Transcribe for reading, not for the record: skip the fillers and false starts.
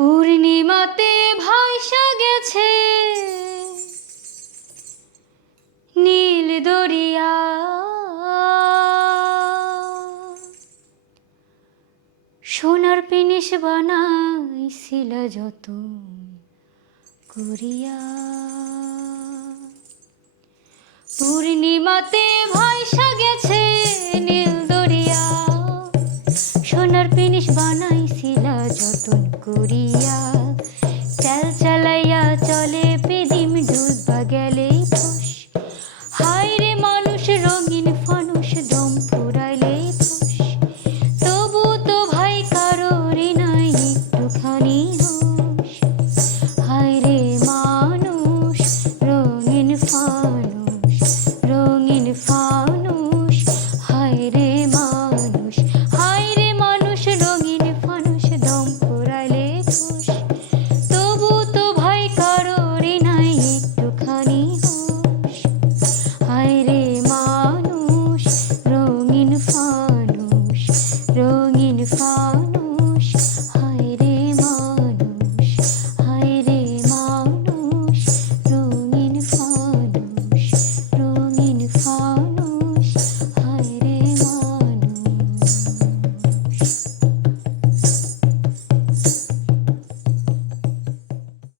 পূর্ণিমাতে ভাইসা গেছে নীল দরিয়া, সোনার পিনিস বানাইছিল যতন করিয়া। পূর্ণিমাতে ভাইসা গেছে নীল দরিয়া, সোনার পিনিস বানাইছিল যতন করিয়া। চাল চালাইয়া চলে পেদিম ডুববা গেলে ফোস, হায় রে মানুষ রঙিন ফানুষ দম ফুরাইলে ফোস। তবু তো ভাই কারোরই নাই একটুখানি হোস।